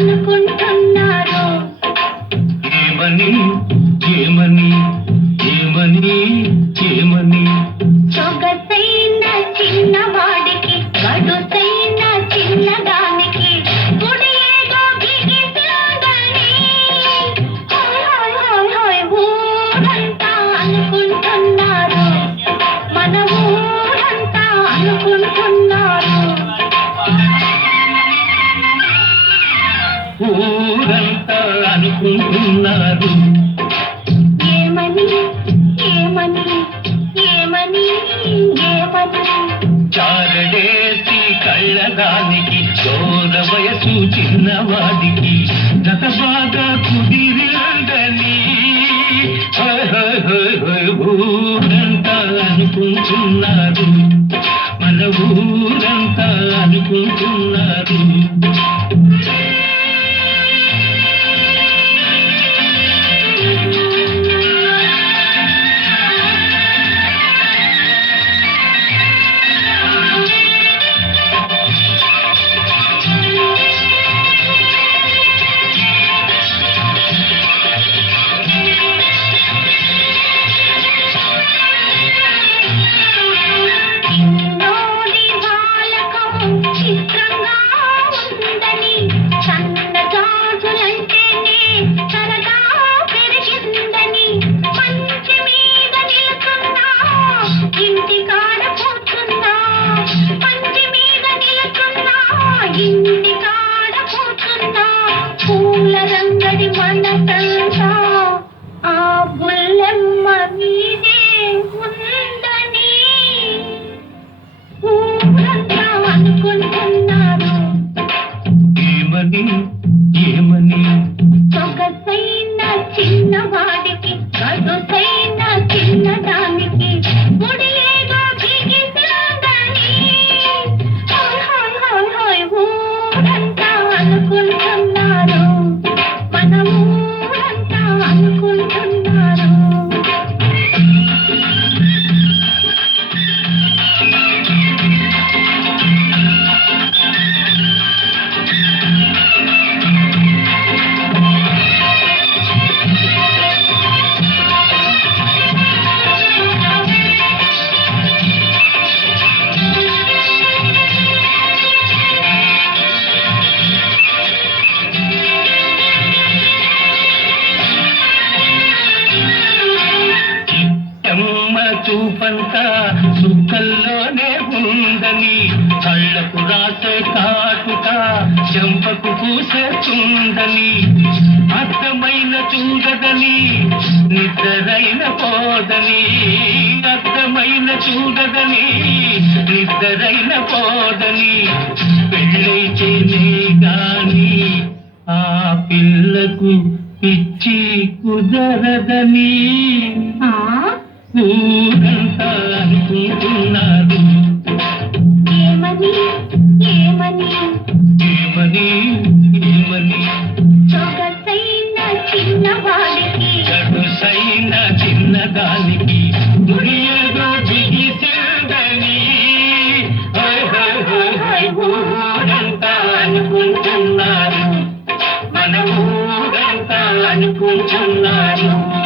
అనుకుంటున్నారు? ఏమని ఏమని ఊరంతా అనుకుంటున్నారు ఏమని ఏమని ఏమని ఏమని? చారడేసి కళ్ళదానికి దూర వయసు చిన్నవాడికి గత బాగా హోయ్ ఊరంతా అనుకుంటున్నారు. మన ఊరంతా అనుకుంటున్నారు. చిన్నవాడికి గడుసైన చూపంతా సుక్కల్లోనే ఉందని కళ్ళకు రాసే కాటుక చెంపకు పూసేస్తుందని అర్థమైన చూడదని నిద్రైన పోదని అర్థమైన చూడదని నిద్రైన పోదని పెళ్ళైతేనే గాని ఆ పిల్లకు పిచ్చి కుదరదని. అనుకుంటున్నారు ఏమని? ఏమని? ఏమని? ఏమని? అనుకుంటున్నారు. మన అనుకుంటున్నారు.